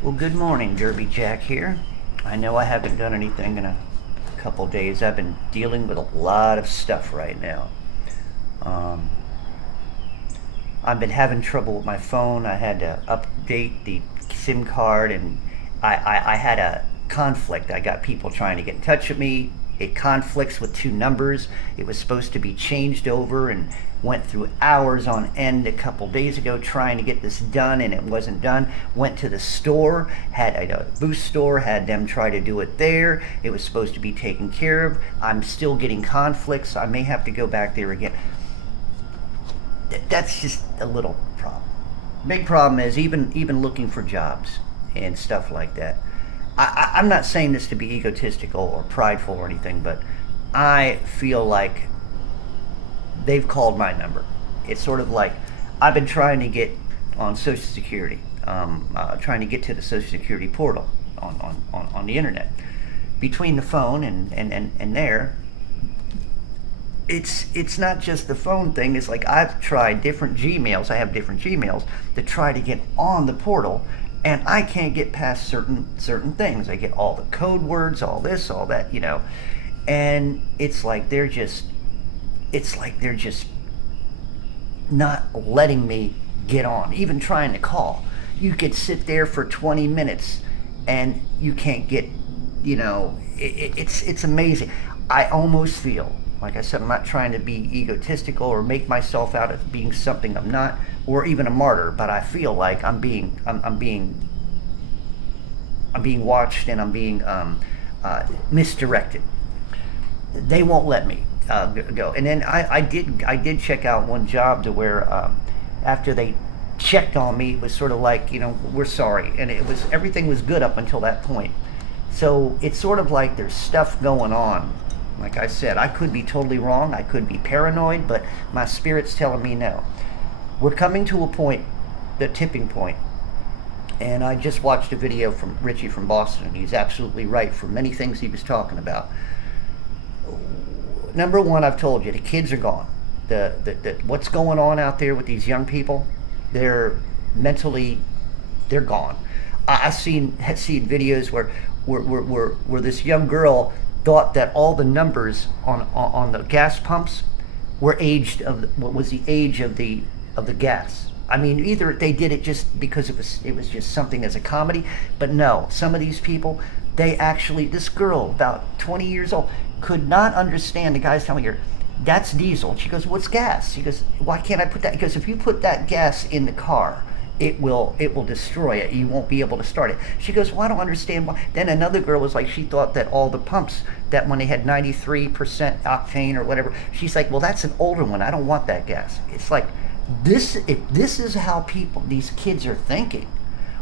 Well, good morning, Derby Jack here. I know I haven't done anything in a couple days. I've been dealing with a lot of stuff right now. Um, I've been having trouble with my phone. I had to update the SIM card, and I had a conflict. I got people trying to get in touch with me. It conflicts with two numbers. It was supposed to be changed over and went through hours on end a couple days ago trying to get this done, and it wasn't done. Went to the store, had a booth store, had them try to do it there. It was supposed to be taken care of. I'm still getting conflicts. I may have to go back there again. That's just a little problem. Big problem is even looking for jobs and stuff like that. I'm not saying this to be egotistical or prideful or anything, but I feel like they've called my number. It's sort of like I've been trying to get on Social Security, trying to get to the Social Security portal on the internet. Between the phone and there, it's not just the phone thing. It's like I've tried different Gmails. I have different Gmails to try to get on the portal, and I can't get past certain things. I get all the code words, all this, all that, and it's like they're just not letting me get on. Even trying to call, you could sit there for 20 minutes, and you can't get. It's amazing. I almost feel like I said, I'm not trying to be egotistical or make myself out as being something I'm not, or even a martyr. But I feel like I'm being watched, and I'm being misdirected. They won't let me go. And then I did check out one job to where after they checked on me, it was sort of like, we're sorry, and everything was good up until that point. So it's sort of like there's stuff going on. Like I said, I could be totally wrong. I could be paranoid, but my spirit's telling me no. We're coming to a point, the tipping point. And I just watched a video from Richie from Boston. He's absolutely right for many things he was talking about. Number one, I've told you, the kids are gone. What's going on out there with these young people, they're mentally, they're gone. I've seen videos where this young girl thought that all the numbers on the gas pumps were aged of what was the age of the gas. I mean, either they did it just because it was just something as a comedy, but no, some of these people, this girl about 20 years old could not understand. The guy's telling her that's diesel. She goes, what's gas? She goes, why can't I put that? Because if you put that gas in the car, it will destroy it. You won't be able to start it. She goes, well, I don't understand why. Then another girl was like, she thought that all the pumps, that when they had 93% octane or whatever, she's like, well, that's an older one. I don't want that gas. It's like, if this is how these kids are thinking,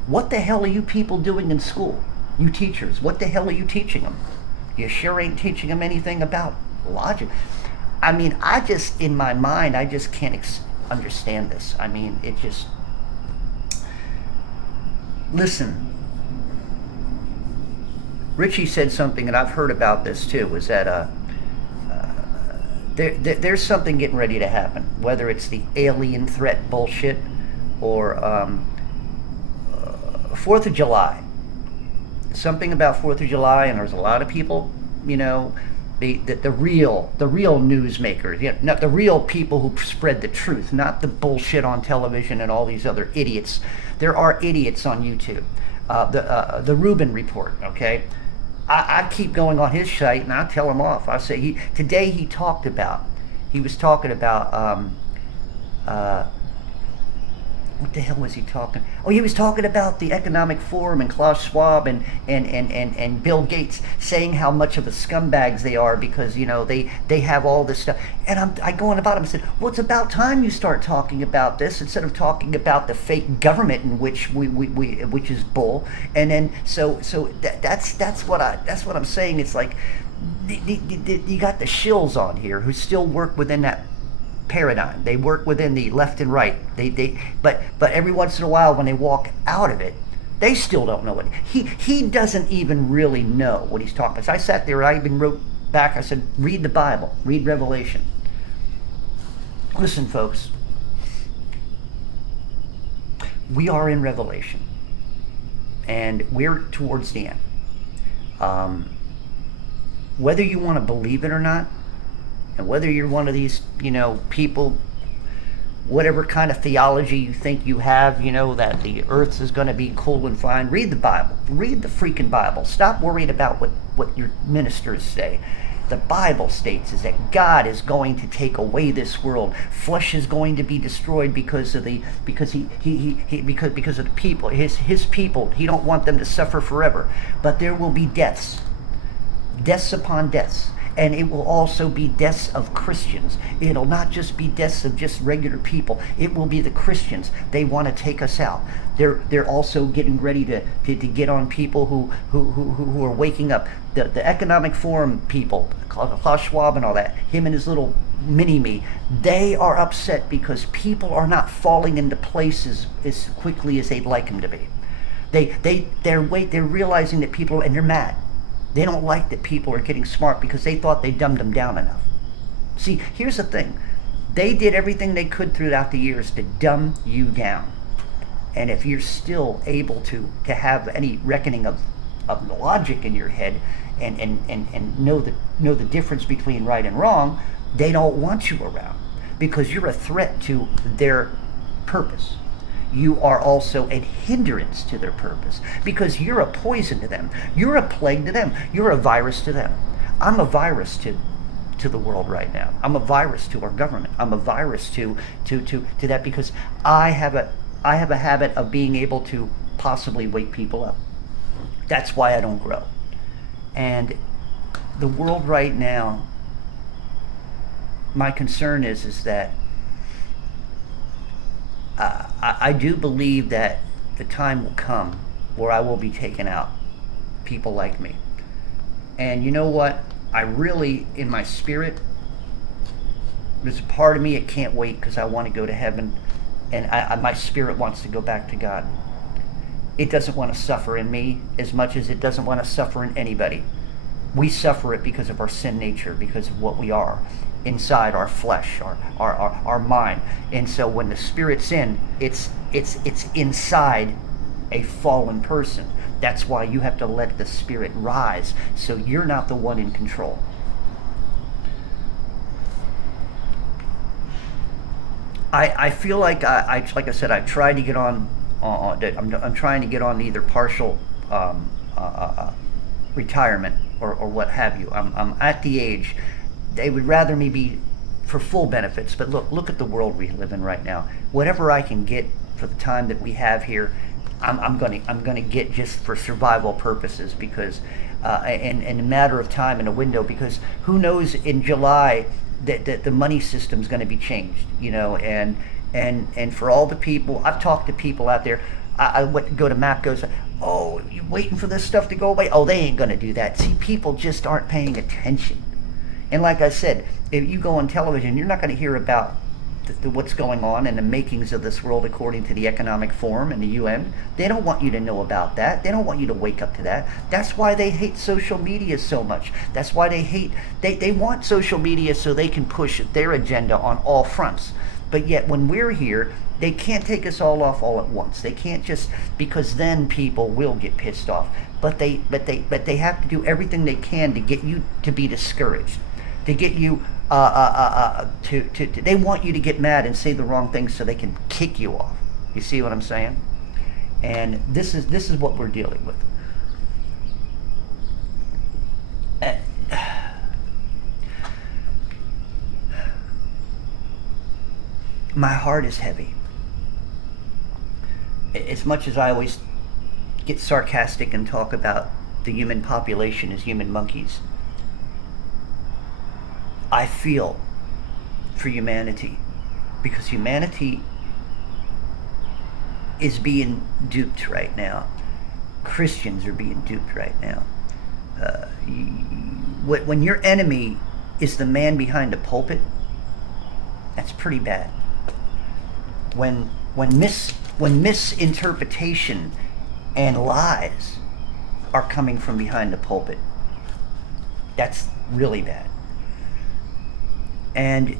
what the hell are you people doing in school? You teachers, what the hell are you teaching them? You sure ain't teaching them anything about logic. I mean, in my mind, I just can't understand this. I mean, it just, listen, Richie said something, and I've heard about this too, was that there's something getting ready to happen, whether it's the alien threat bullshit or 4th of July. Something about 4th of July, and there's a lot of people, the real newsmakers, not the real people who spread the truth, not the bullshit on television and all these other idiots. There are idiots on YouTube. The Rubin Report, okay? I keep going on his site, and I tell him off. I say today he was talking about what the hell was he talking? Oh, he was talking about the Economic Forum and Klaus Schwab and Bill Gates saying how much of a scumbags they are because they have all this stuff. And I go on about him and said, well, it's about time you start talking about this instead of talking about the fake government in which which is bull. And then that's what I'm saying. It's like you got the shills on here who still work within that paradigm. They work within the left and right. But every once in a while when they walk out of it, they still don't know what he doesn't even really know what he's talking about. So I sat there and I even wrote back. I said, read the Bible, read Revelation. Listen, folks, we are in Revelation, and we're towards the end. Um, Whether you want to believe it or not, and whether you're one of these, people, whatever kind of theology you think you have, that the earth is going to be cool and fine, read the Bible. Read the freaking Bible. Stop worrying about what your ministers say. The Bible states is that God is going to take away this world. Flesh is going to be destroyed because of the people, his people. He don't want them to suffer forever. But there will be deaths upon deaths. And it will also be deaths of Christians. It'll not just be deaths of just regular people. It will be the Christians. They want to take us out. They're also getting ready to get on people who are waking up. The Economic Forum people, Klaus Schwab and all that, him and his little mini-me, they are upset because people are not falling into places as quickly as they'd like them to be. They're realizing that people, and they're mad. They don't like that people are getting smart because they thought they dumbed them down enough. See, here's the thing. They did everything they could throughout the years to dumb you down. And if you're still able to have any reckoning of logic in your head and know the difference between right and wrong, they don't want you around because you're a threat to their purpose. You are also a hindrance to their purpose because you're a poison to them. You're a plague to them. You're a virus to them. I'm a virus to the world right now. I'm a virus to our government. I'm a virus to that because I have a habit of being able to possibly wake people up. That's why I don't grow. And the world right now, my concern is that I do believe that the time will come where I will be taking out people like me. And you know what? I really, in my spirit, there's a part of me that can't wait because I want to go to heaven, and my spirit wants to go back to God. It doesn't want to suffer in me as much as it doesn't want to suffer in anybody. We suffer it because of our sin nature, because of what we are inside our flesh, our mind. And so when the spirit's in, it's inside a fallen person. That's why you have to let the spirit rise, so you're not the one in control. I feel like like I said, I tried to get on. I'm trying to get on either partial retirement or what have you. I'm at the age. They would rather me be for full benefits, but look at the world we live in right now. Whatever I can get for the time that we have here, I'm gonna get just for survival purposes because in a matter of time in a window, because who knows in July that the money system's going to be changed, and for all the people I've talked to people out there. I went to go to MAPCO. Oh, you waiting for this stuff to go away? Oh, they ain't going to do that. See, people just aren't paying attention. And like I said, if you go on television, you're not going to hear about what's going on and the makings of this world according to the Economic Forum and the UN. They don't want you to know about that. They don't want you to wake up to that. That's why they hate social media so much. That's why they want social media so they can push their agenda on all fronts. But yet when we're here, they can't take us all off all at once. They can't just, because then people will get pissed off. But they have to do everything they can to get you to be discouraged, to get you they want you to get mad and say the wrong things so they can kick you off. You see what I'm saying? And this is what we're dealing with. My heart is heavy. As much as I always get sarcastic and talk about the human population as human monkeys, I feel for humanity, because humanity is being duped right now. Christians are being duped right now. When your enemy is the man behind the pulpit, that's pretty bad. When misinterpretation and lies are coming from behind the pulpit, that's really bad. And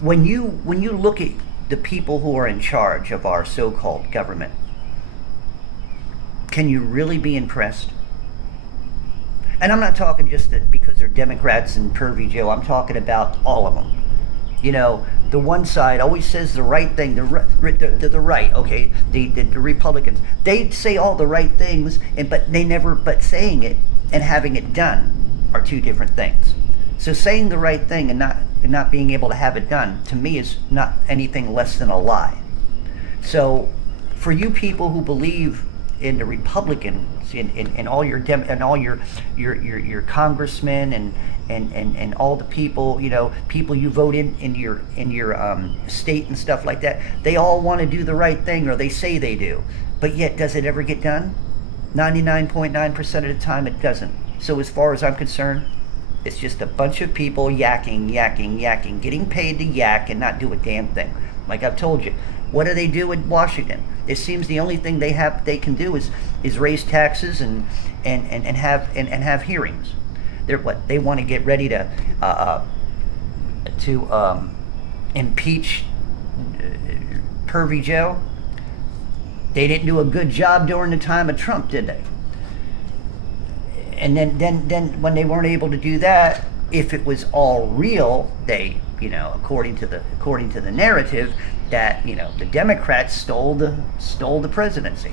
when you look at the people who are in charge of our so-called government, can you really be impressed? And I'm not talking just because they're Democrats and Pervy Joe. I'm talking about all of them. You know, the one side always says the right thing. The right, okay, the Republicans, they say all the right things, but they never. But saying it and having it done are two different things. So saying the right thing and not being able to have it done, to me, is not anything less than a lie. So, for you people who believe in the Republicans, in all your your congressmen and all the people, people you vote in your state and stuff like that, they all want to do the right thing, or they say they do, but yet does it ever get done? 99.9% of the time it doesn't. So as far as I'm concerned, it's just a bunch of people yakking, getting paid to yak and not do a damn thing. Like I've told you, what do they do in Washington? It seems the only thing they can do is raise taxes and have hearings. They want to get ready to impeach Pervy Joe. They didn't do a good job during the time of Trump, did they? And then when they weren't able to do that, if it was all real, they, according to the narrative, that the Democrats stole the presidency.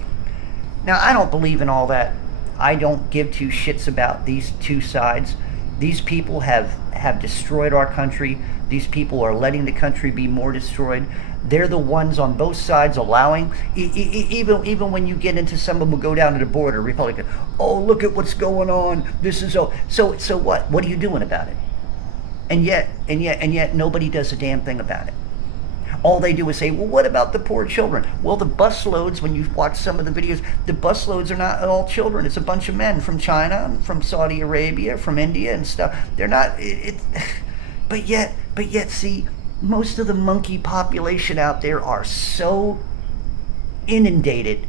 Now, I don't believe in all that. I don't give two shits about these two sides. These people have destroyed our country. These people are letting the country be more destroyed. They're the ones on both sides allowing, even when you get into some of them who go down to the border, Republican, oh, look at what's going on. This is so what? What are you doing about it? And yet nobody does a damn thing about it. All they do is say, well, what about the poor children? Well, the busloads, when you watch some of the videos, the busloads are not all children. It's a bunch of men from China and from Saudi Arabia, from India and stuff. They're not, but yet, see, most of the monkey population out there are so inundated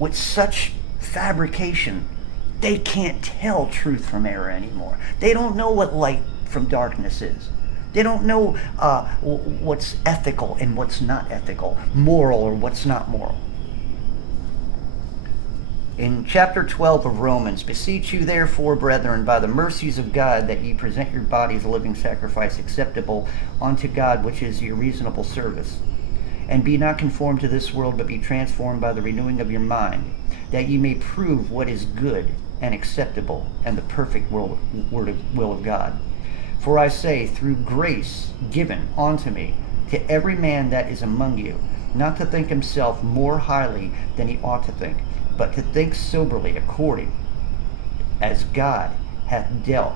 with such fabrication, they can't tell truth from error anymore. They don't know what light from darkness is. They don't know what's ethical and what's not ethical, moral or what's not moral. In chapter 12 of Romans, beseech you therefore, brethren, by the mercies of God, that ye present your bodies a living sacrifice acceptable unto God, which is your reasonable service. And be not conformed to this world, but be transformed by the renewing of your mind, that ye may prove what is good and acceptable and the perfect will of God. For I say, through grace given unto me, to every man that is among you, not to think himself more highly than he ought to think, but to think soberly, according as God hath dealt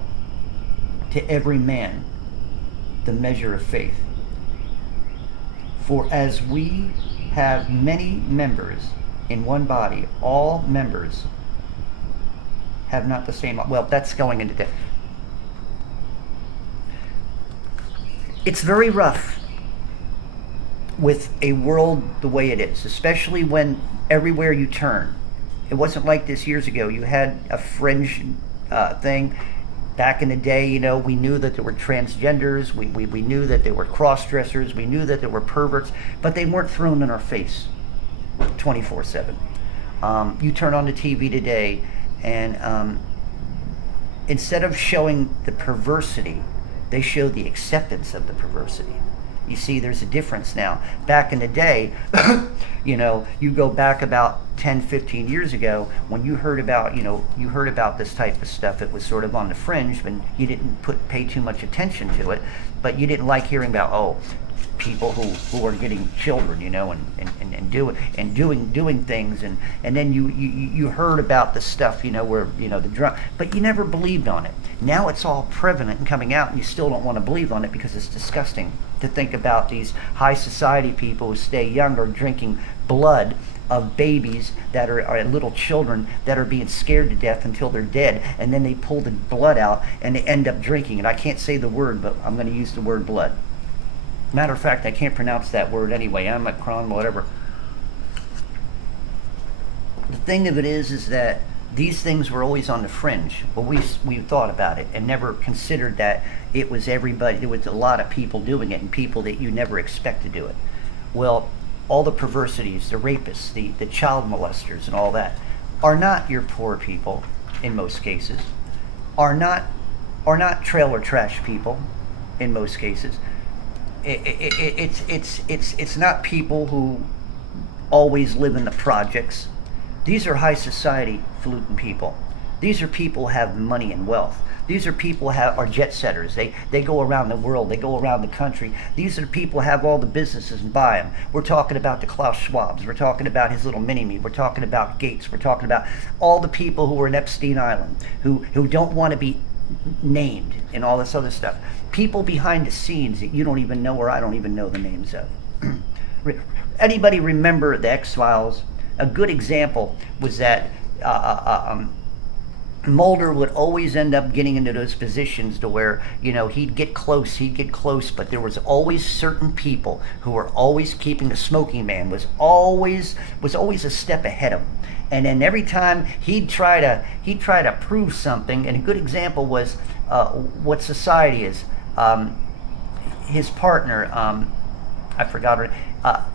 to every man the measure of faith. For as we have many members in one body, all members have not the same. Well, that's going into depth. It's very rough with a world the way it is, especially when everywhere you turn. It wasn't like this years ago. You had a fringe thing. Back in the day, we knew that there were transgenders. We knew that there were cross-dressers. We knew that there were perverts, but they weren't thrown in our face 24/7. You turn on the TV today, and instead of showing the perversity, they show the acceptance of the perversity. You see, there's a difference now. Back in the day, you go back about 10, 15 years ago, when you heard about this type of stuff, it was sort of on the fringe, and you didn't pay too much attention to it, but you didn't like hearing about, people who are getting children, and doing things, and then you heard about the stuff, where the drug, but you never believed on it. Now it's all prevalent and coming out, and you still don't want to believe on it because it's disgusting to think about these high society people who stay young or drinking blood of babies that are little children that are being scared to death until they're dead, and then they pull the blood out and they end up drinking it. I can't say the word, but I'm going to use the word blood. Matter of fact, I can't pronounce that word anyway. I'm at Cron, whatever. The thing of it is that these things were always on the fringe, but we thought about it and never considered that it was everybody. There was a lot of people doing it, and people that you never expect to do it. Well, all the perversities, the rapists, the child molesters, and all that, are not your poor people in most cases, are not trailer trash people in most cases. It's not people who always live in the projects. These are high society falutin people. These are people who have money and wealth. These are people who are jet setters. They go around the world. They go around the country. These are the people who have all the businesses and buy them. We're talking about the Klaus Schwabs. We're talking about his little mini-me. We're talking about Gates. We're talking about all the people who are in Epstein Island, who don't want to be named and all this other stuff. People behind the scenes that you don't even know, or I don't even know the names of. Anybody remember the X-Files? A good example was that Mulder would always end up getting into those positions to where, he'd get close, but there was always certain people who were always keeping. The smoking man was always a step ahead of him. And then every time he'd try to prove something, and a good example was what Society is. His partner, I forgot her.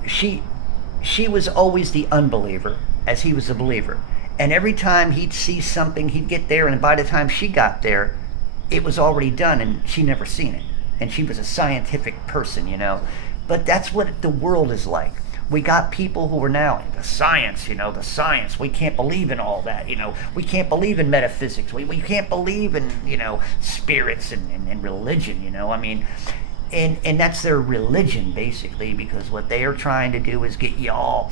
She was always the unbeliever, as he was the believer. And every time he'd see something, he'd get there, and by the time she got there, it was already done, and she never seen it. And she was a scientific person, But that's what the world is like. We got people who are now, the science, the science. We can't believe in all that, We can't believe in metaphysics. We can't believe in, spirits and religion, I mean... And that's their religion, basically, because what they are trying to do is get y'all,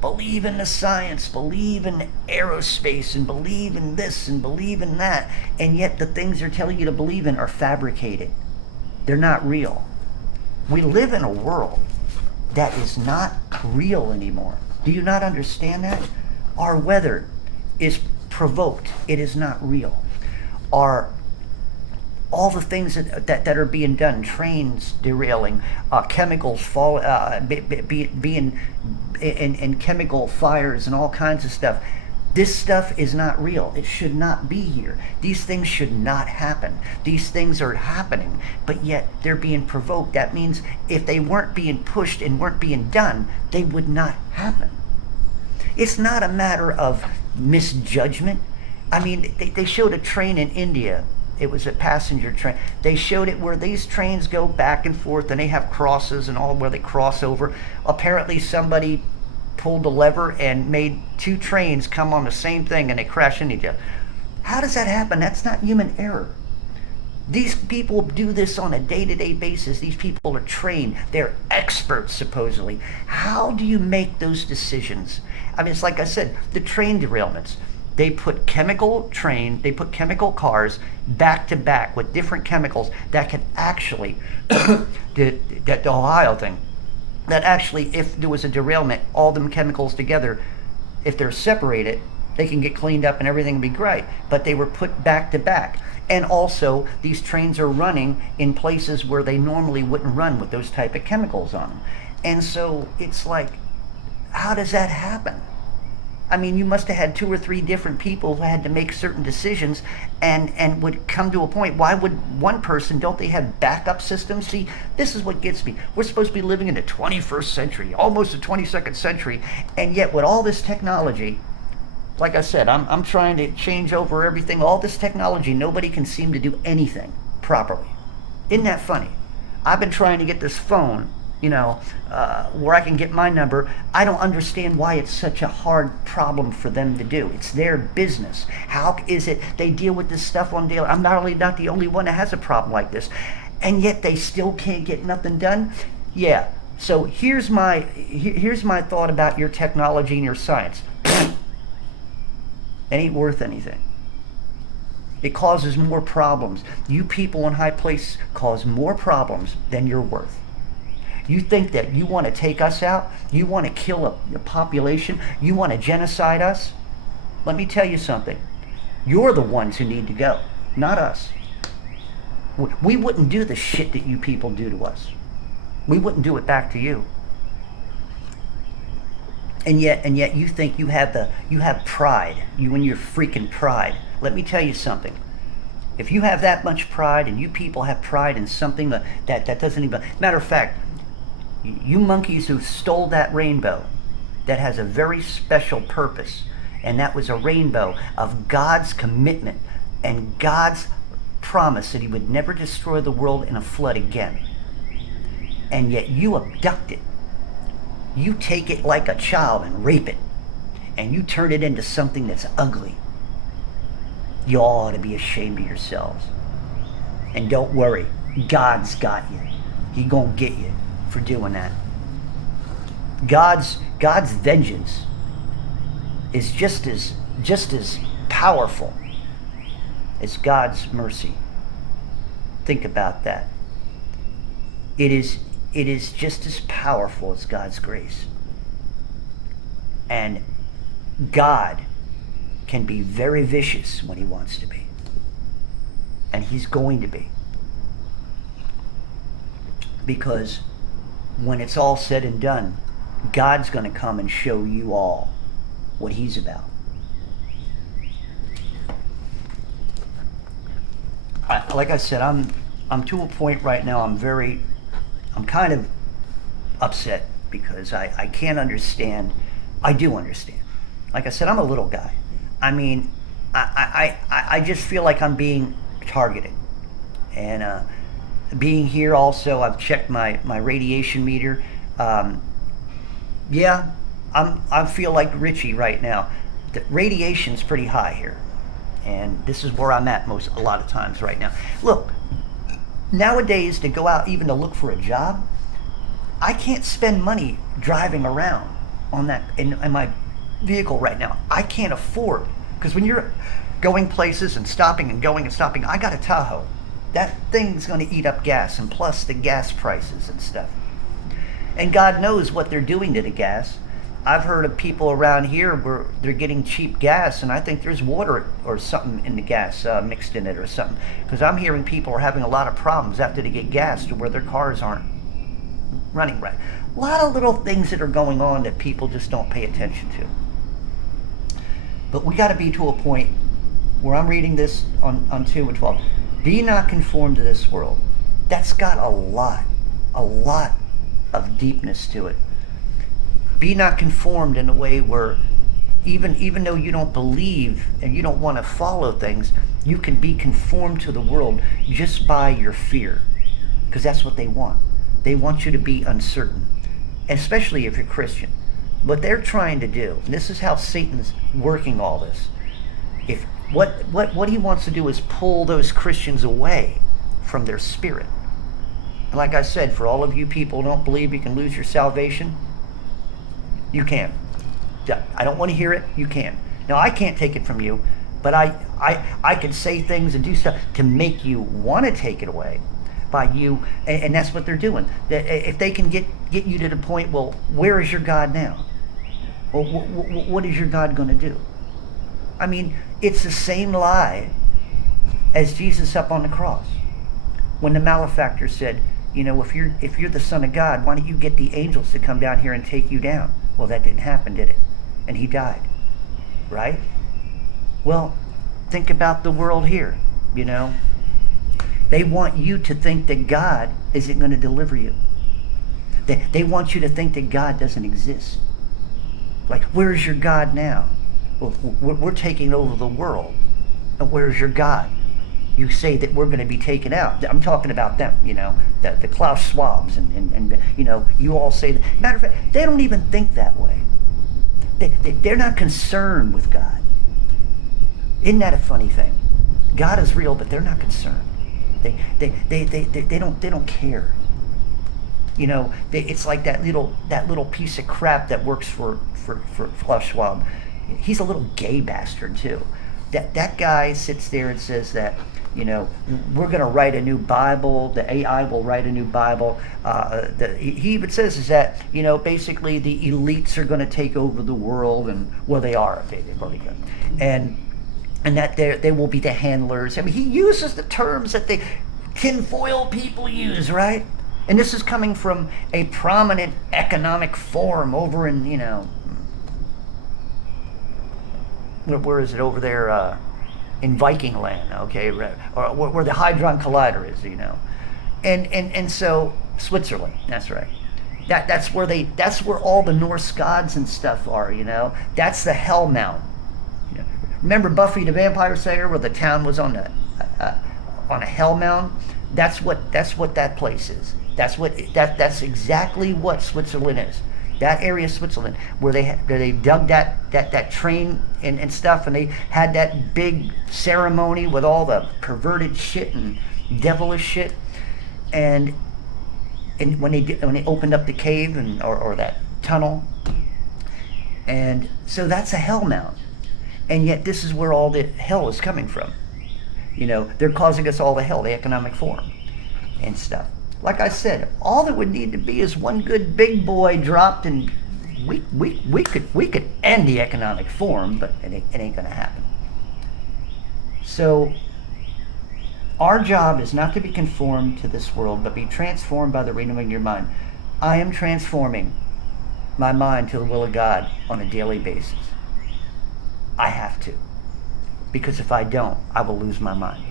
believe in the science, believe in aerospace, and believe in this, and believe in that. And yet the things they're telling you to believe in are fabricated. They're not real. We live in a world that is not real anymore. Do you not understand that? Our weather is provoked. It is not real. All the things that are being done, trains derailing, chemicals being in chemical fires and all kinds of stuff. This stuff is not real. It should not be here. These things should not happen. These things are happening, but yet they're being provoked. That means if they weren't being pushed and weren't being done, they would not happen. It's not a matter of misjudgment. I mean, they showed a train in India. It was a passenger train. They showed it where these trains go back and forth, and they have crosses and all where they cross over. Apparently somebody pulled a lever and made two trains come on the same thing, and they crash into each other. How does that happen? That's not human error. These people do this on a day-to-day basis. These people are trained. They're experts, supposedly. How do you make those decisions? I mean, it's like I said, the train derailments. They put chemical cars back to back with different chemicals that can actually, the Ohio thing, that actually, if there was a derailment, all them chemicals together, if they're separated, they can get cleaned up and everything will be great. But they were put back to back. And also, these trains are running in places where they normally wouldn't run with those type of chemicals on them. And so it's like, how does that happen? I mean, you must have had 2 or 3 different people who had to make certain decisions and would come to a point. Why would one person, don't they have backup systems? See, this is what gets me. We're supposed to be living in the 21st century, almost the 22nd century, and yet with all this technology, like I said, I'm trying to change over everything. All this technology, nobody can seem to do anything properly. Isn't that funny? I've been trying to get this phone, where I can get my number. I don't understand why it's such a hard problem for them to do. It's their business. How is it they deal with this stuff on daily? I'm not the only one that has a problem like this, and yet they still can't get nothing done. Yeah. So here's my thought about your technology and your science. It ain't worth anything. It causes more problems. You people in high places cause more problems than you're worth. You think that you want to take us out? You want to kill a population? You want to genocide us? Let me tell you something. You're the ones who need to go, not us. We wouldn't do the shit that you people do to us. We wouldn't do it back to you. And yet you think you have pride. You and your freaking pride. Let me tell you something. If you have that much pride, and you people have pride in something that doesn't even... Matter of fact, you monkeys who stole that rainbow that has a very special purpose, And that was a rainbow of God's commitment and God's promise that he would never destroy the world in a flood again. And yet you abduct it. You take it like a child and rape it. And you turn it into something that's ugly. You ought to be ashamed of yourselves. And don't worry, God's got you. He gonna get you for doing that. God's vengeance is just as powerful as God's mercy. Think about that. It is just as powerful as God's grace. And God can be very vicious when he wants to be. And he's going to be. Because when it's all said and done, God's going to come and show you all what he's about. Like I said, I'm to a point right now, I'm kind of upset because I can't understand. I do understand. Like I said, I'm a little guy. I mean, I just feel like I'm being targeted. And being here also, I've checked my radiation meter. Yeah, I feel like Richie right now. The radiation's pretty high here. And this is where I'm at a lot of times right now. Look, nowadays to go out even to look for a job, I can't spend money driving around on that in my vehicle right now. I can't afford, because when you're going places and stopping and going and stopping, I got a Tahoe. That thing's going to eat up gas, and plus the gas prices and stuff. And God knows what they're doing to the gas. I've heard of people around here where they're getting cheap gas, and I think there's water or something in the gas mixed in it or something. Because I'm hearing people are having a lot of problems after they get gas to where their cars aren't running right. A lot of little things that are going on that people just don't pay attention to. But we got to be to a point where I'm reading this on 2 and 12. Be not conformed to this world. That's got a lot of deepness to it. Be not conformed in a way where even though you don't believe and you don't want to follow things, you can be conformed to the world just by your fear. Because that's what they want. They want you to be uncertain, especially if you're Christian. What they're trying to do, and this is how Satan's working all this, if what he wants to do is pull those Christians away from their spirit. And like I said, for all of you people who don't believe you can lose your salvation, you can. I don't want to hear it. You can. Now, I can't take it from you, but I can say things and do stuff to make you want to take it away by you, and that's what they're doing. If they can get you to the point, well, where is your God now? Well, what is your God going to do? I mean, it's the same lie as Jesus up on the cross. When the malefactor said, you know, if you're the Son of God, why don't you get the angels to come down here and take you down? Well, that didn't happen, did it? And he died, right? Well, think about the world here, you know. They want you to think that God isn't going to deliver you. They want you to think that God doesn't exist. Like, where's your God now? Well, we're taking over the world. And where's your God? You say that we're going to be taken out. I'm talking about them, you know, the Klaus Schwabs and you know, you all say that. Matter of fact, they don't even think that way. They're not concerned with God. Isn't that a funny thing? God is real, but they're not concerned. They don't care. You know, it's like that little piece of crap that works for Klaus Schwab. He's a little gay bastard too. That guy sits there and says that, you know, we're going to write a new Bible. The AI will write a new Bible. He even says is that, you know, basically the elites are going to take over the world, and well, they are. They've already done, and that they will be the handlers. I mean, he uses the terms that the tinfoil people use, right? And this is coming from a prominent economic forum over in, you know, where is it over there? In Viking land, okay, or where the Hadron Collider is, you know, and so Switzerland, that's right. That's where all the Norse gods and stuff are, you know. That's the Hell Mountain. Remember Buffy the Vampire Slayer, where the town was on a hell mound? That's what that place is. That's exactly what Switzerland is. That area of Switzerland, where they dug that train and stuff, and they had that big ceremony with all the perverted shit and devilish shit, and when they opened up the cave or that tunnel, and so that's a hell mound, and yet this is where all the hell is coming from. They're causing us all the hell, the economic forum and stuff. Like I said, all that would need to be is one good big boy dropped, and we could end the economic forum, but it ain't gonna happen. So our job is not to be conformed to this world, but be transformed by the renewing of your mind. I am transforming my mind to the will of God on a daily basis. I have to. Because if I don't, I will lose my mind.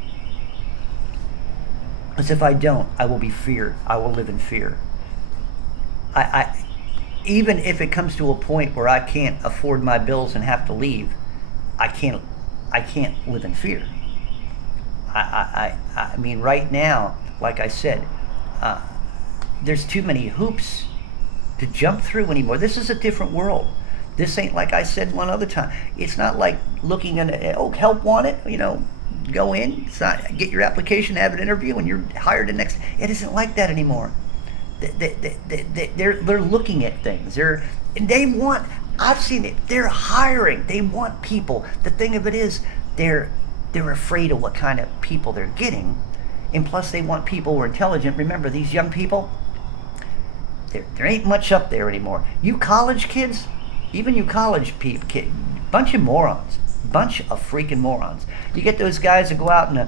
Because if I don't, I will be feared. I will live in fear. I even if it comes to a point where I can't afford my bills and have to leave, I can't live in fear. I mean, right now, like I said, there's too many hoops to jump through anymore. This is a different world. This ain't, like I said one other time, it's not like looking at, help wanted, go in, get your application, have an interview, and you're hired the next. It isn't like that anymore. They're looking at things. I've seen it. They're hiring. They want people. The thing of it is, they're afraid of what kind of people they're getting, and plus they want people who are intelligent. Remember, these young people, there ain't much up there anymore. You college kids, even you college people, bunch of morons, bunch of freaking morons. You get those guys that go out to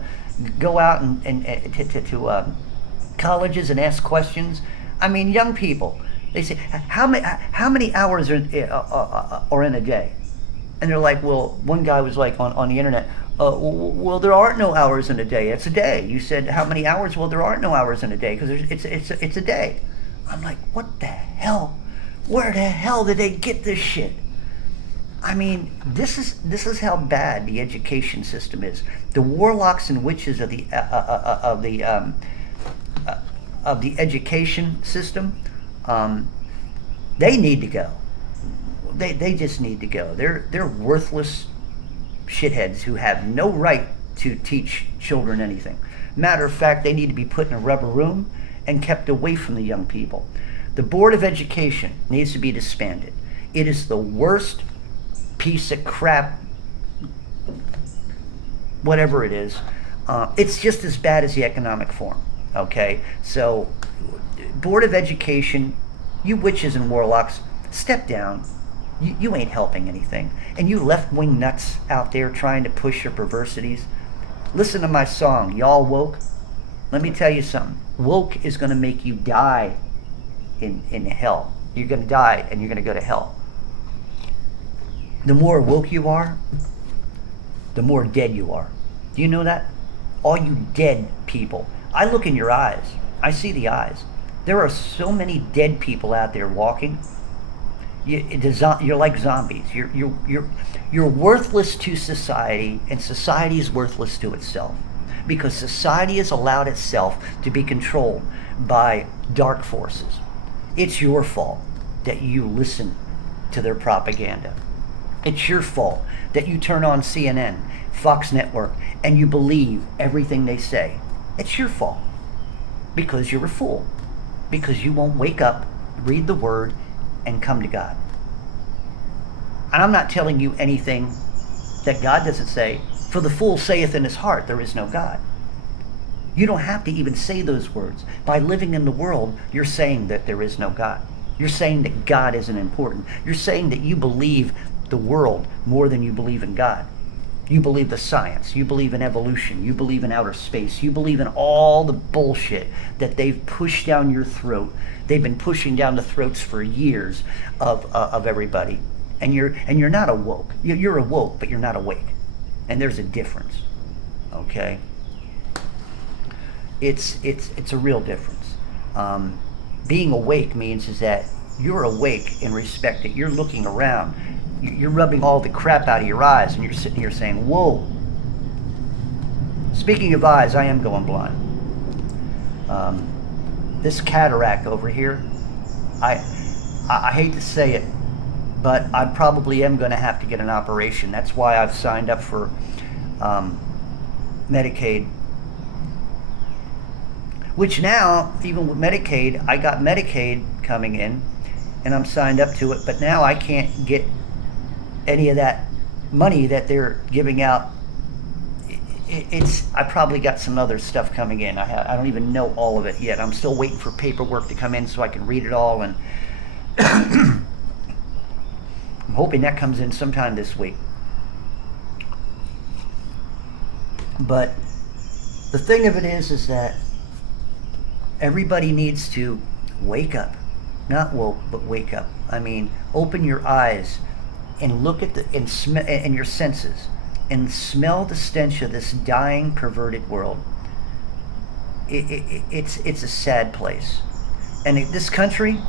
colleges and ask questions. I mean, young people. They say, how many hours are in a day? And they're like, well, one guy was like on the internet, well, there aren't no hours in a day. It's a day. You said how many hours? Well, there aren't no hours in a day because it's a day. I'm like, what the hell? Where the hell did they get this shit? I mean, this is how bad the education system is. The warlocks and witches of the education system, they need to go. They just need to go. They're worthless shitheads who have no right to teach children anything. Matter of fact, they need to be put in a rubber room and kept away from the young people. The Board of Education needs to be disbanded. It is the worst piece of crap, whatever it is. It's just as bad as the economic forum. Okay, so Board of Education, you witches and warlocks, step down. You ain't helping anything. And you left-wing nuts out there trying to push your perversities, listen to my song, Y'all Woke. Let me tell you something. Woke is going to make you die in hell. You're going to die and you're going to go to hell. The more woke you are, the more dead you are. Do you know that? All you dead people. I look in your eyes. I see the eyes. There are so many dead people out there walking. You're like zombies. You're worthless to society, and society is worthless to itself, because society has allowed itself to be controlled by dark forces. It's your fault that you listen to their propaganda. It's your fault that you turn on CNN, Fox Network, and you believe everything they say. It's your fault, because you're a fool, because you won't wake up, read the Word, and come to God. And I'm not telling you anything that God doesn't say. For the fool saith in his heart, there is no God. You don't have to even say those words. By living in the world, you're saying that there is no God. You're saying that God isn't important. You're saying that you believe the world more than you believe in God. You believe the science. You believe in evolution. You believe in outer space. You believe in all the bullshit that they've pushed down your throat. They've been pushing down the throats for years of everybody. And you're not awoke. You're awoke, but you're not awake. And there's a difference. Okay? It's a real difference. Being awake means is that you're awake in respect that you're looking around you're rubbing all the crap out of your eyes, and you're sitting here saying, whoa. Speaking of eyes, I am going blind. This cataract over here, I hate to say it, but I probably am going to have to get an operation. That's why I've signed up for Medicaid. Which now, even with Medicaid, I got Medicaid coming in, and I'm signed up to it, but now I can't get any of that money that they're giving out. I probably got some other stuff coming in. I don't even know all of it yet. I'm still waiting for paperwork to come in so I can read it all, and I'm hoping that comes in sometime this week. But the thing of it is that everybody needs to wake up. Not woke, but wake up. I mean, open your eyes and look at and your senses, and smell the stench of this dying, perverted world. It's a sad place. And this country,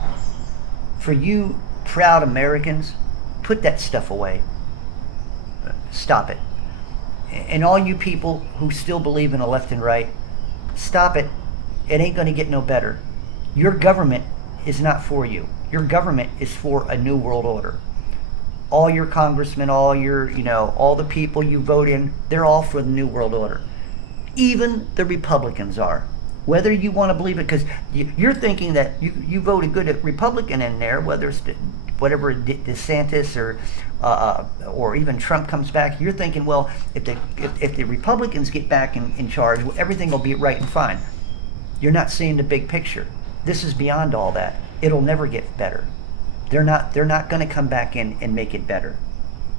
for you proud Americans, put that stuff away. Stop it. And all you people who still believe in the left and right, stop it. It ain't going to get no better. Your government is not for you. Your government is for a new world order. All your congressmen, all your, all the people you vote in, they're all for the new world order. Even the Republicans are. Whether you want to believe it, because you're thinking that you voted good Republican in there, whether it's whatever DeSantis or even Trump comes back, you're thinking, well, if the Republicans get back in charge, everything will be right and fine. You're not seeing the big picture. This is beyond all that. It'll never get better. They're not going to come back in and make it better.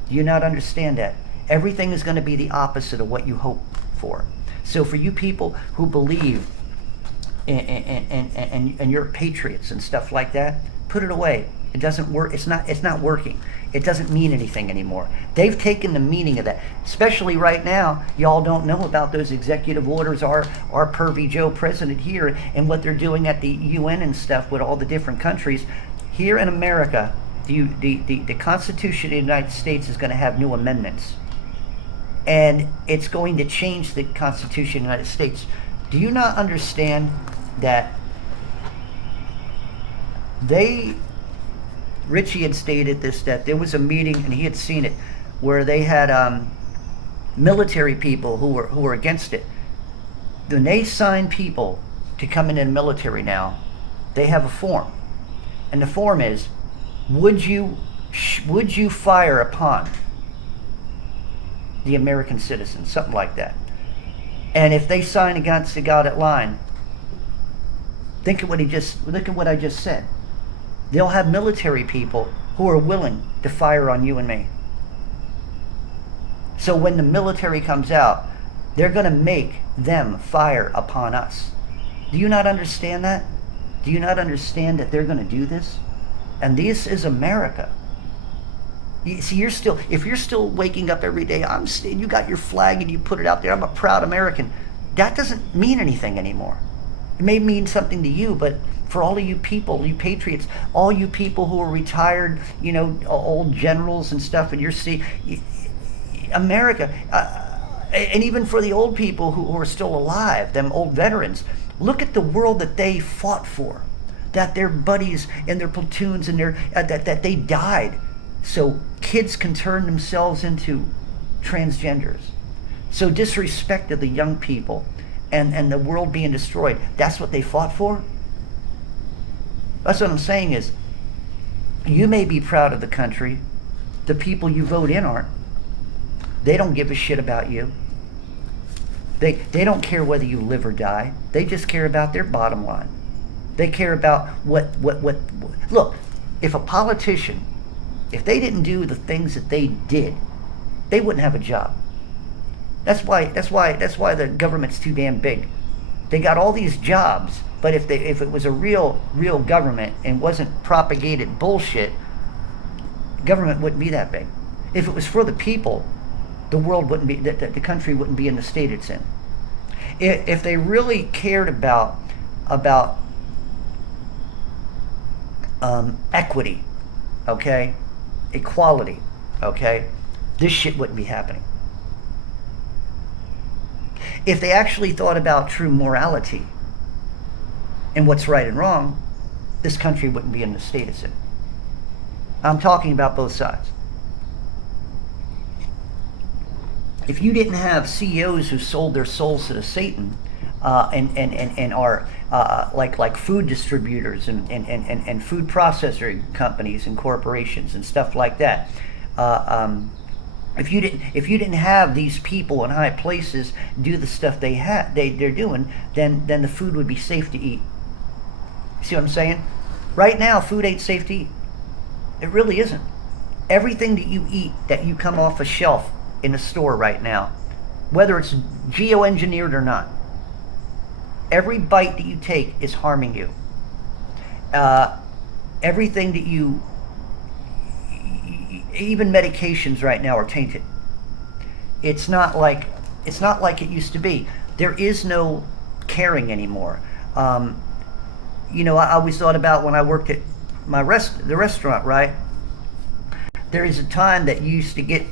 Do you not understand that? Everything is going to be the opposite of what you hope for. So for you people who believe and you're patriots and stuff like that, put it away. It doesn't work. It's not working. It doesn't mean anything anymore. They've taken the meaning of that. Especially right now, y'all don't know about those executive orders, our pervy Joe president here, and what they're doing at the UN and stuff with all the different countries. Here in America, the Constitution of the United States is going to have new amendments. And it's going to change the Constitution of the United States. Do you not understand that Richie had stated this, that there was a meeting, and he had seen it, where they had military people who were against it. When they sign people to come in the military now, they have a form. And the form is, would you fire upon the American citizens, something like that. And if they sign against the dotted line, look at what I just said. They'll have military people who are willing to fire on you and me. So when the military comes out, they're going to make them fire upon us. Do you not understand that? Do you not understand that they're going to do this? And this is America. You see, if you're still waking up every day, you got your flag and you put it out there, I'm a proud American. That doesn't mean anything anymore. It may mean something to you, but for all of you people, you patriots, all you people who are retired, old generals and stuff, and America, and even for the old people who are still alive, them old veterans, look at the world that they fought for, that their buddies and their platoons and that they died, so kids can turn themselves into transgenders. So disrespect of the young people and the world being destroyed. That's what they fought for? That's what I'm saying is, you may be proud of the country. The people you vote in aren't. They don't give a shit about you. They don't care whether you live or die. They just care about their bottom line. They care about what. Look, if a politician, if they didn't do the things that they did, they wouldn't have a job. That's why the government's too damn big. They got all these jobs, but if it was a real government and wasn't propagated bullshit, government wouldn't be that big. If it was for the people, the world wouldn't be, the country wouldn't be in the state it's in. If they really cared about equity, okay, equality, okay, this shit wouldn't be happening. If they actually thought about true morality and what's right and wrong, this country wouldn't be in the state it's in. I'm talking about both sides. If you didn't have CEOs who sold their souls to Satan, and are like food distributors and food processing companies and corporations and stuff like that, if you didn't have these people in high places do the stuff they're doing, then the food would be safe to eat. See what I'm saying? Right now, food ain't safe to eat. It really isn't. Everything that you eat, that you come off a shelf in a store right now, whether it's geoengineered or not, every bite that you take is harming you. Everything that you, even medications right now are tainted. It's not like it used to be. There is no caring anymore. I always thought about when I worked at the restaurant, right? There is a time that you used to get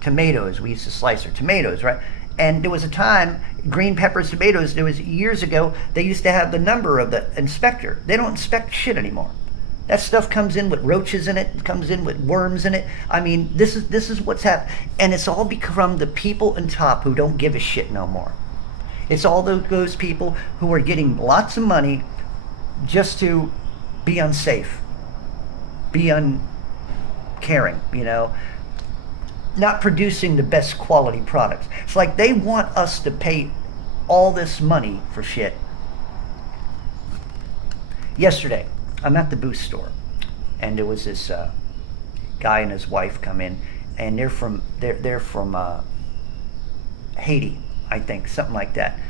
tomatoes. We used to slice our tomatoes, right? And there was a time, green peppers, tomatoes, there was years ago, they used to have the number of the inspector. They don't inspect shit anymore. That stuff comes in with roaches in it, comes in with worms in it. I mean, this is what's happened. And it's all from the people on top who don't give a shit no more. It's all those people who are getting lots of money just to be unsafe, be uncaring, not producing the best quality products. It's like they want us to pay all this money for shit. Yesterday, I'm at the Boost store, and there was this guy and his wife come in, and they're from Haiti, I think, something like that.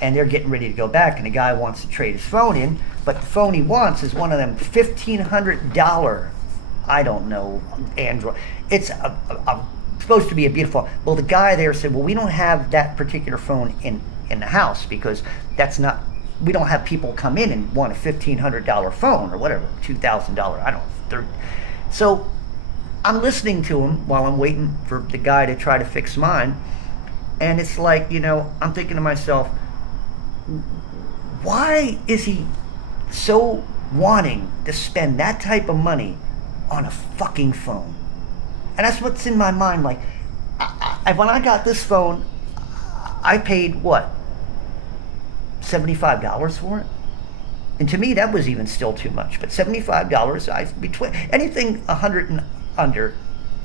And they're getting ready to go back, and the guy wants to trade his phone in, but the phone he wants is one of them $1,500, I don't know, Android. It's supposed to be a beautiful. Well, the guy there said, well, we don't have that particular phone in the house because that's not. We don't have people come in and want a $1,500 phone or whatever, $2,000. I don't know. So I'm listening to him while I'm waiting for the guy to try to fix mine, and it's like, I'm thinking to myself, why is he so wanting to spend that type of money on a fucking phone? And that's what's in my mind. Like, when I got this phone, I paid what? $75 for it? And to me, that was even still too much. But $75, between anything 100 and under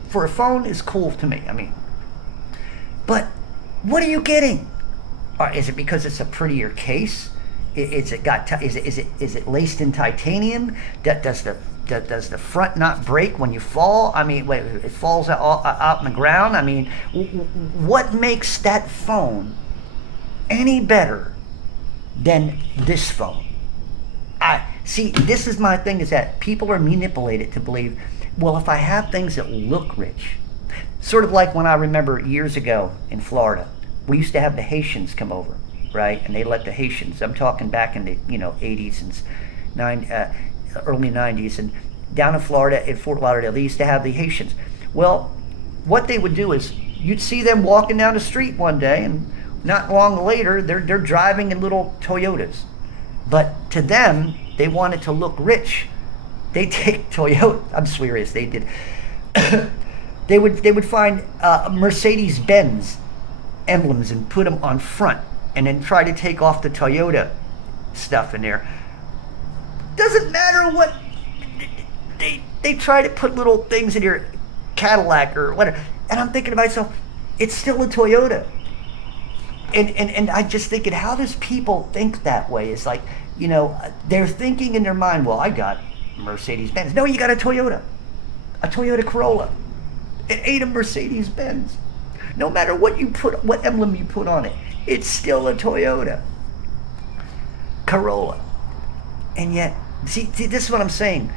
for a phone is cool to me. I mean, but what are you getting? Or is it because it's a prettier case? Is it laced in titanium? Does the front not break when you fall? I mean, it falls out in the ground. I mean, what makes that phone any better than this phone? See, this is my thing, is that people are manipulated to believe, well, if I have things that look rich, sort of like when I remember years ago in Florida, we used to have the Haitians come over, right? And they let the Haitians, I'm talking back in the 80s and early 90s, and down in Florida, in Fort Lauderdale, they used to have the Haitians. Well, what they would do is you'd see them walking down the street one day, and not long later, they're driving in little Toyotas. But to them, they wanted to look rich. They take Toyota. I'm serious. They did. They would find Mercedes-Benz emblems and put them on front, and then try to take off the Toyota stuff in there. Doesn't matter what. They try to put little things in your Cadillac or whatever. And I'm thinking to myself, it's still a Toyota. And I just thinking, how does people think that way? It's like, they're thinking in their mind, well, I got Mercedes-Benz. No, you got a Toyota Corolla. It ain't a Mercedes-Benz. No matter what emblem you put on it, it's still a Toyota Corolla. And yet, see, this is what I'm saying.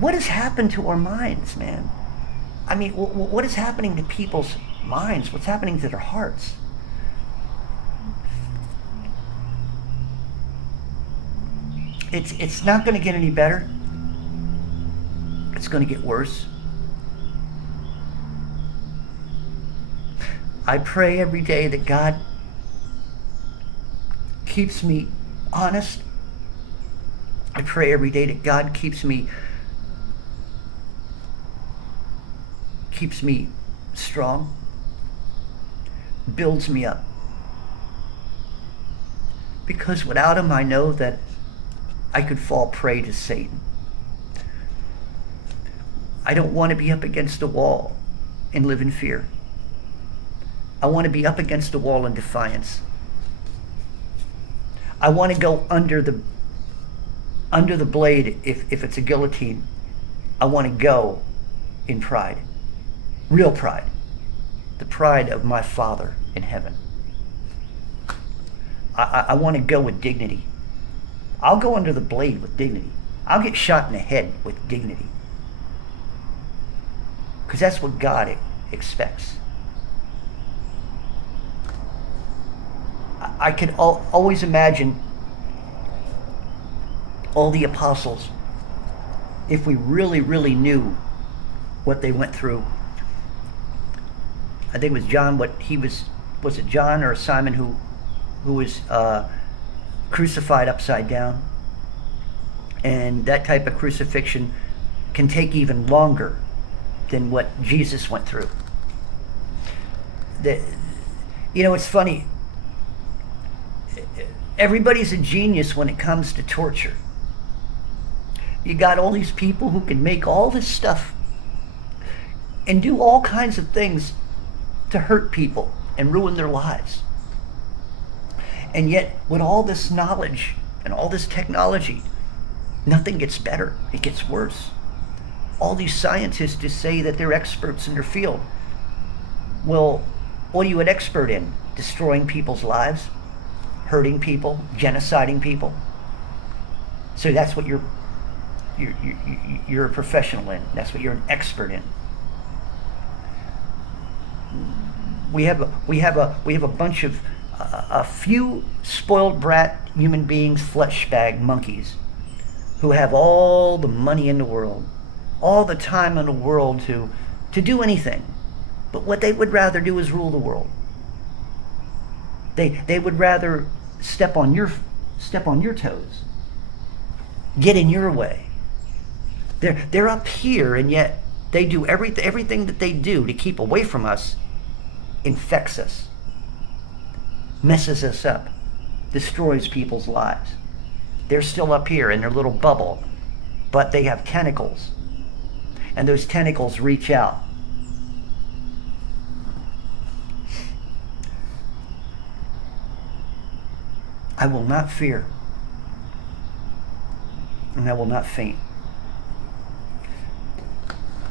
What has happened to our minds, man? I mean, what is happening to people's minds? What's happening to their hearts? It's not going to get any better. It's going to get worse. I pray every day that God keeps me honest. I pray every day that God keeps me strong, builds me up. Because without him, I know that I could fall prey to Satan. I don't want to be up against a wall and live in fear. I want to be up against a wall in defiance. I want to go under the blade if it's a guillotine. I want to go in pride. Real pride. The pride of my Father in heaven. I want to go with dignity. I'll go under the blade with dignity. I'll get shot in the head with dignity. Because that's what God expects. I could always imagine all the apostles, if we really, really knew what they went through. I think it was John, was it John or Simon who was crucified upside down? And that type of crucifixion can take even longer than what Jesus went through. It's funny. Everybody's a genius when it comes to torture. You got all these people who can make all this stuff and do all kinds of things to hurt people and ruin their lives. And yet, with all this knowledge and all this technology, nothing gets better. It gets worse. All these scientists just say that they're experts in their field. Well, what are you an expert in? Destroying people's lives? Hurting people? Genociding people? So that's what you're a professional in. That's what you're an expert in. We have a bunch of a few spoiled brat human beings, flesh bag monkeys, who have all the money in the world, all the time in the world to do anything. But what they would rather do is rule the world. They would rather step on your toes, get in your way. They're up here, and yet they do everything that they do to keep away from us infects us, messes us up, destroys people's lives. They're still up here in their little bubble, but they have tentacles, and those tentacles reach out. I will not fear, and I will not faint.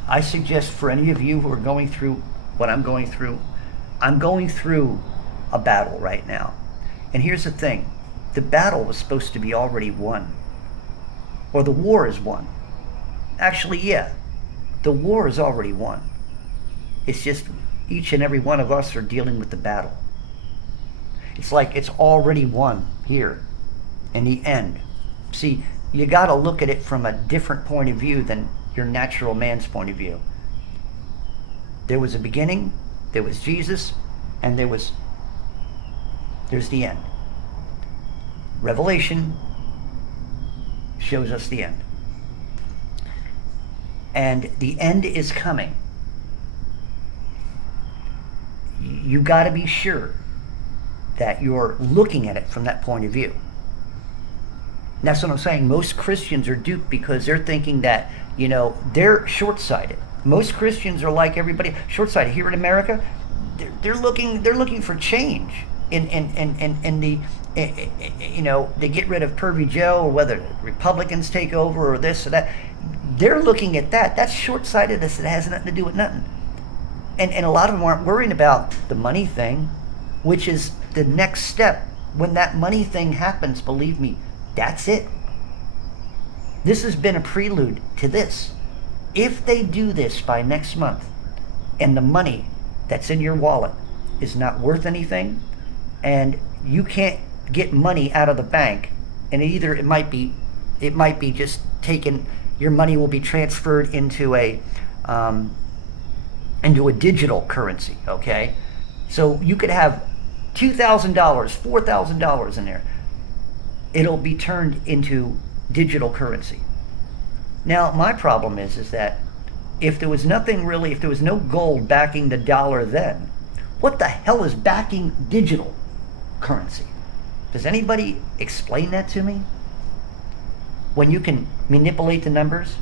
I suggest for any of you who are going through what I'm going through a battle right now. And here's the thing. The battle was supposed to be already won. Or the war is won. Actually, yeah. The war is already won. It's just each and every one of us are dealing with the battle. It's like it's already won here in the end. See, you got to look at it from a different point of view than your natural man's point of view. There was a beginning, there was Jesus, and there's the end. Revelation shows us the end. And the end is coming. You got to be sure that you're looking at it from that point of view. And that's what I'm saying. Most Christians are duped because they're thinking that, they're short-sighted. Most Christians are like everybody, short-sighted. Here in America, they're looking for change. In the, they get rid of Pervy Joe, or whether Republicans take over or this or that. They're looking at that. That's short-sightedness. It has nothing to do with nothing. And a lot of them aren't worrying about the money thing, which is the next step. When that money thing happens, believe me, that's it. This has been a prelude to this. If they do this by next month, and the money that's in your wallet is not worth anything, and you can't get money out of the bank, and it might be just taken. Your money will be transferred into a digital currency. Okay, So you could have $2,000, $4,000 in there. It'll be turned into digital currency. Now, my problem is that if there was nothing really, if there was no gold backing the dollar then, what the hell is backing digital currency? Does anybody explain that to me? When you can manipulate the numbers?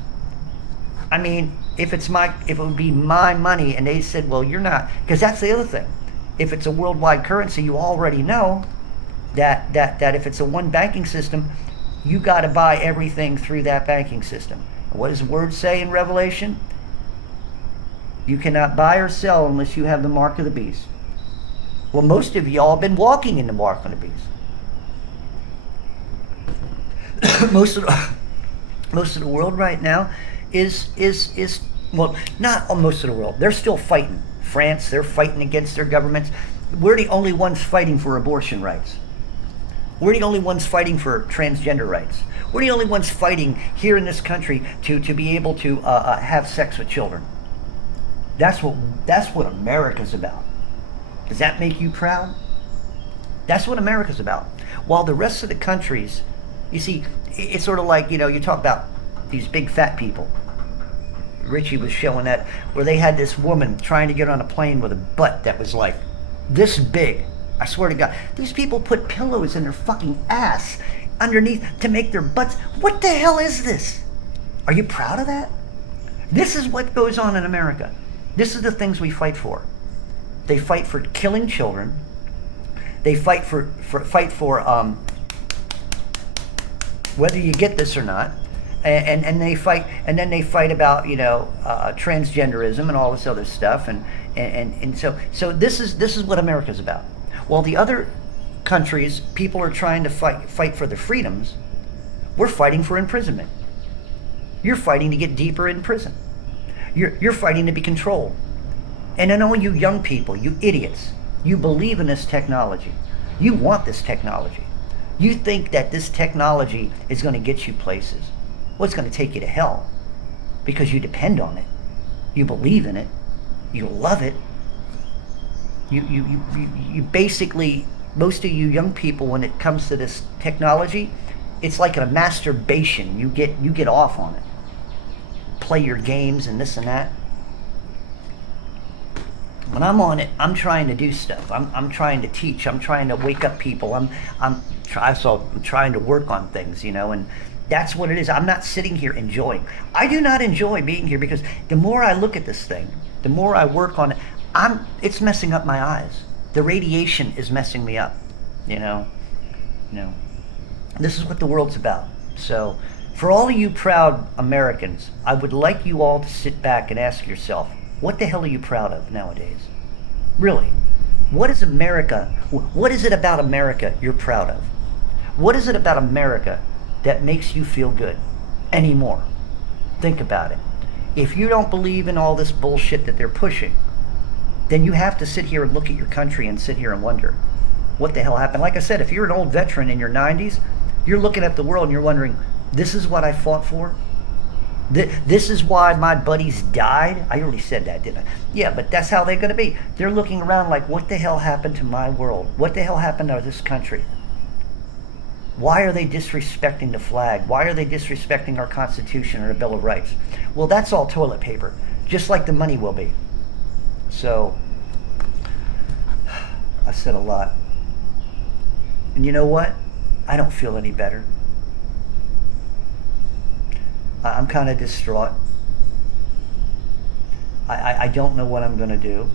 I mean, if it would be my money and they said, well, you're not, because that's the other thing. If it's a worldwide currency, you already know that if it's a one banking system, you got to buy everything through that banking system. And what does the word say in Revelation? You cannot buy or sell unless you have the mark of the beast. Well, most of y'all have been walking in the mark of the beast. most of the world right now is well, not most of the world. They're still fighting. France, they're fighting against their governments. We're the only ones fighting for abortion rights. We're the only ones fighting for transgender rights. We're the only ones fighting here in this country to be able to have sex with children. That's what America's about. Does that make you proud? That's what America's about. While the rest of the countries, you see, it's sort of like, you talk about these big fat people. Richie was showing that where they had this woman trying to get on a plane with a butt that was like this big. I swear to God, these people put pillows in their fucking ass underneath to make their butts. What the hell is this? Are you proud of that? This is what goes on in America. This is the things we fight for. They fight for killing children. They fight for whether you get this or not, and they fight, and then they fight about transgenderism and all this other stuff, and so this is what America's about. While the other countries, people are trying to fight for their freedoms, we're fighting for imprisonment. You're fighting to get deeper in prison. You're fighting to be controlled. And I know you young people, you idiots, you believe in this technology. You want this technology. You think that this technology is going to get you places. Well, it's going to take you to hell because you depend on it. You believe in it. You love it. You basically, most of you young people, when it comes to this technology, it's like a masturbation. You get off on it. Play your games and this and that. When I'm on it, I'm trying to do stuff. I'm trying to teach. I'm trying to wake up people. I'm trying to work on things, and that's what it is. I'm not sitting here enjoying. I do not enjoy being here because the more I look at this thing, the more I work on it, it's messing up my eyes. The radiation is messing me up, This is what the world's about. So, for all of you proud Americans, I would like you all to sit back and ask yourself, what the hell are you proud of nowadays? Really? What is America? What is it about America you're proud of? What is it about America that makes you feel good anymore? Think about it. If you don't believe in all this bullshit that they're pushing, then you have to sit here and look at your country and sit here and wonder, what the hell happened? Like I said, if you're an old veteran in your 90s, you're looking at the world and you're wondering, this is what I fought for? This is why my buddies died? I already said that, didn't I? Yeah, but that's how they're going to be. They're looking around like, what the hell happened to my world? What the hell happened to this country? Why are they disrespecting the flag? Why are they disrespecting our Constitution or the Bill of Rights? Well, that's all toilet paper, just like the money will be. So, I said a lot. And you know what? I don't feel any better. I'm kind of distraught. I don't know what I'm going to do.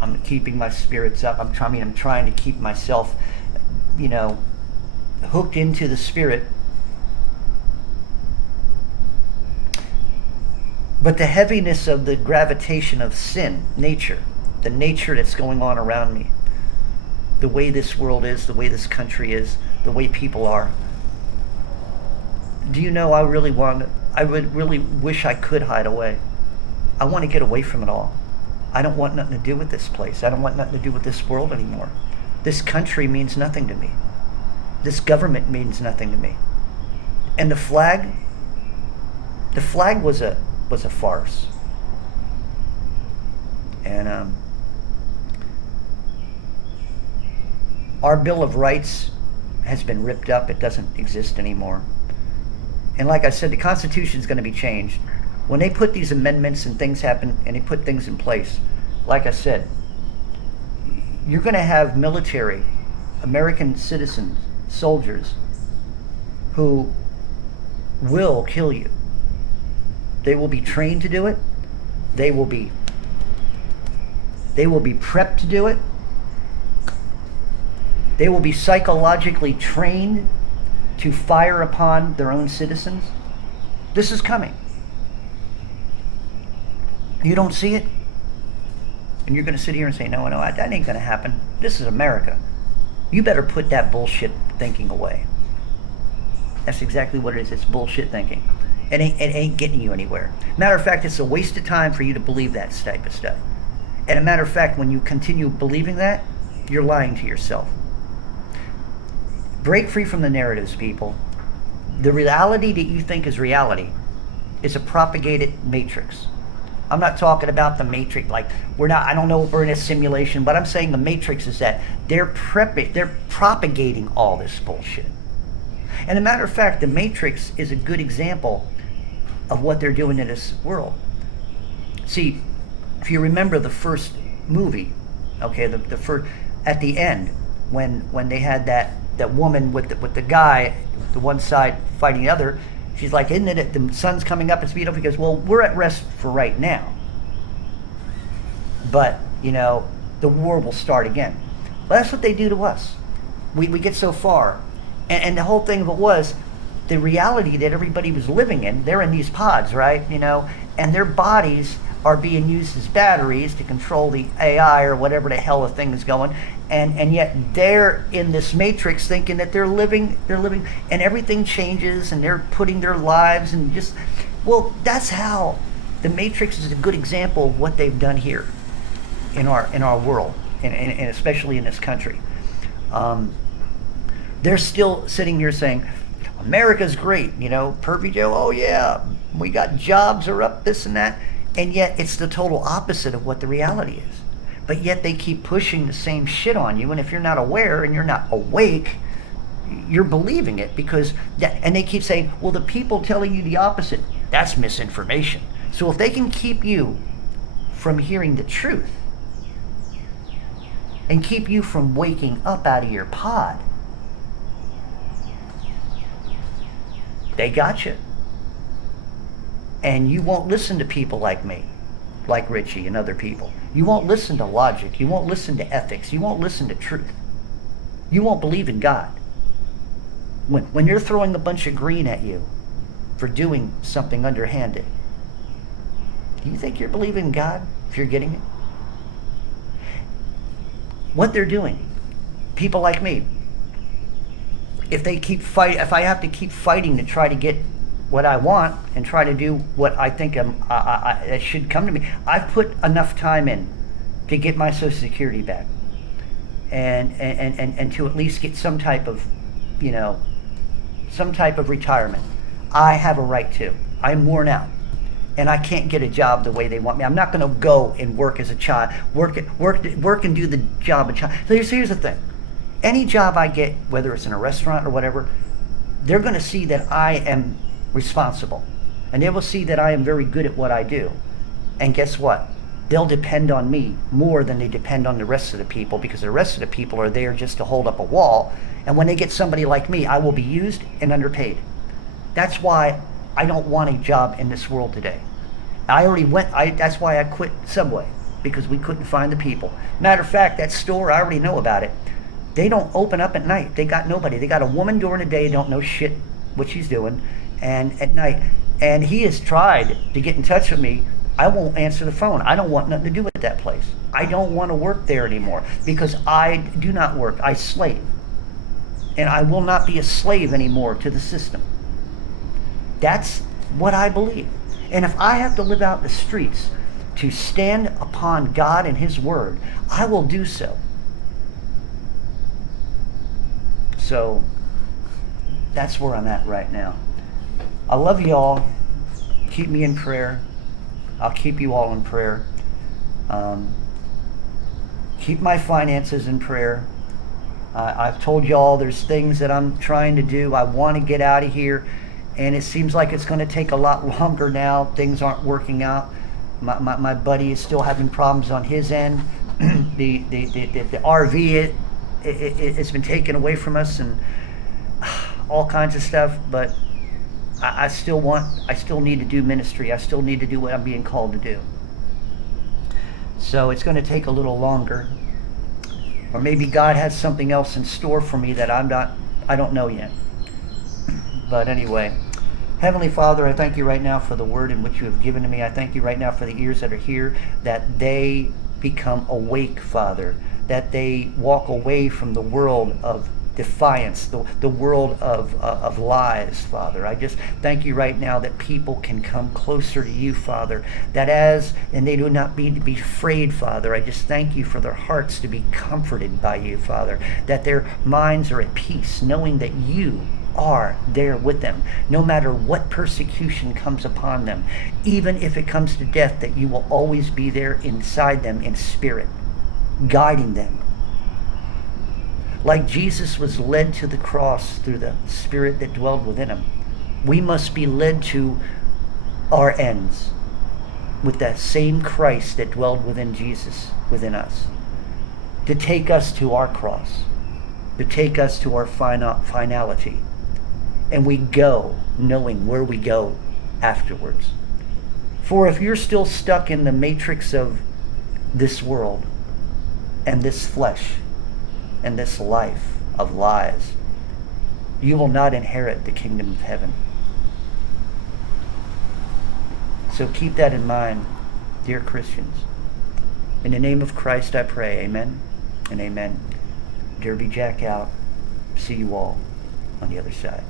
I'm keeping my spirits up. I'm trying to keep myself, hooked into the spirit. But the heaviness of the gravitation of sin, nature, the nature that's going on around me, the way this world is, the way this country is, the way people are. Do you know, I would really wish I could hide away. I want to get away from it all. I don't want nothing to do with this place. I don't want nothing to do with this world anymore. This country means nothing to me. This government means nothing to me. And the flag was a farce. And Our Bill of Rights has been ripped up. It doesn't exist anymore. And like I said, the Constitution is going to be changed. When they put these amendments and things happen and they put things in place, like I said, you're going to have military, American citizens, soldiers, who will kill you. They will be trained to do it. They will be prepped to do it. They will be psychologically trained to fire upon their own citizens. This is coming. You don't see it? And you're going to sit here and say, no, that ain't going to happen. This is America. You better put that bullshit thinking away. That's exactly what it is. It's bullshit thinking. It ain't getting you anywhere. Matter of fact, it's a waste of time for you to believe that type of stuff. And a matter of fact, when you continue believing that, you're lying to yourself. Break free from the narratives, people. The reality that you think is reality is a propagated matrix. I'm not talking about the matrix, like I don't know if we're in a simulation, but I'm saying the matrix is that they're propagating all this bullshit. And a matter of fact, the matrix is a good example of what they're doing in this world. See, if you remember the first movie, okay, the first, at the end, when they had that woman with the guy, the one side fighting the other, she's like, isn't it the sun's coming up at speed up? He goes, well, we're at rest for right now. But, the war will start again. Well, that's what they do to us. We get so far. And the whole thing of it was, the reality that everybody was living in, they're in these pods, right? And their bodies are being used as batteries to control the AI or whatever the hell the thing is going. And yet they're in this matrix thinking that they're living, and everything changes, and they're putting their lives and just, well, that's how the matrix is a good example of what they've done here in our world, and especially in this country. They're still sitting here saying, America's great, Pervy Joe, oh yeah, we got jobs are up, this and that. And yet it's the total opposite of what the reality is. But yet they keep pushing the same shit on you, and if you're not aware and you're not awake, you're believing it because and they keep saying, well, the people telling you the opposite, that's misinformation. So if they can keep you from hearing the truth and keep you from waking up out of your pod, they got you. And you won't listen to people like me, like Richie and other people. You won't listen to logic. You won't listen to ethics. You won't listen to truth. You won't believe in God. When you're throwing a bunch of green at you for doing something underhanded, do you think you're believing in God if you're getting it? What they're doing, people like me, if I have to keep fighting to try to get what I want and try to do what I think it should come to me, I've put enough time in to get my Social Security back, and to at least get some type of retirement. I have a right to. I'm worn out, and I can't get a job the way they want me. I'm not going to go and work as a child, work and do the job of a child. So here's the thing: any job I get, whether it's in a restaurant or whatever, they're going to see that I am responsible, and they will see that I am very good at what I do. And guess what? They'll depend on me more than they depend on the rest of the people, because the rest of the people are there just to hold up a wall. And when they get somebody like me, I will be used and underpaid. That's why I don't want a job in this world today. That's why I quit Subway, because we couldn't find the people. Matter of fact, that store, I already know about it. They don't open up at night. They got nobody. They got a woman during the day, don't know shit what she's doing, and at night. And he has tried to get in touch with me. I won't answer the phone. I don't want nothing to do with that place. I don't want to work there anymore, because I do not work. I slave. And I will not be a slave anymore to the system. That's what I believe. And if I have to live out in the streets to stand upon God and His Word, I will do so. So that's where I'm at right now. I love you all. Keep me in prayer. I'll keep you all in prayer. Keep my finances in prayer. I've told y'all there's things that I'm trying to do. I want to get out of here, and it seems like it's going to take a lot longer now. Things aren't working out. My buddy is still having problems on his end. The RV, it's been taken away from us, and all kinds of stuff. But I still need to do ministry. I still need to do what I'm being called to do. So it's going to take a little longer. Or maybe God has something else in store for me that I don't know yet. But anyway, Heavenly Father, I thank you right now for the word in which you have given to me. I thank you right now for the ears that are here, that they become awake, Father, that they walk away from the world of defiance, the world of lies, Father. I just thank you right now that people can come closer to you, Father, and they do not need to be afraid, Father. I just thank you for their hearts to be comforted by you, Father, that their minds are at peace, knowing that you are there with them, no matter what persecution comes upon them, even if it comes to death, that you will always be there inside them in spirit, guiding them. Like Jesus was led to the cross through the Spirit that dwelled within him, we must be led to our ends with that same Christ that dwelled within Jesus, within us, to take us to our cross, to take us to our finality. And we go knowing where we go afterwards. For if you're still stuck in the matrix of this world and this flesh, and this life of lies, you will not inherit the kingdom of heaven. So keep that in mind, dear Christians. In the name of Christ I pray, amen and amen. Derby Jack out. See you all on the other side.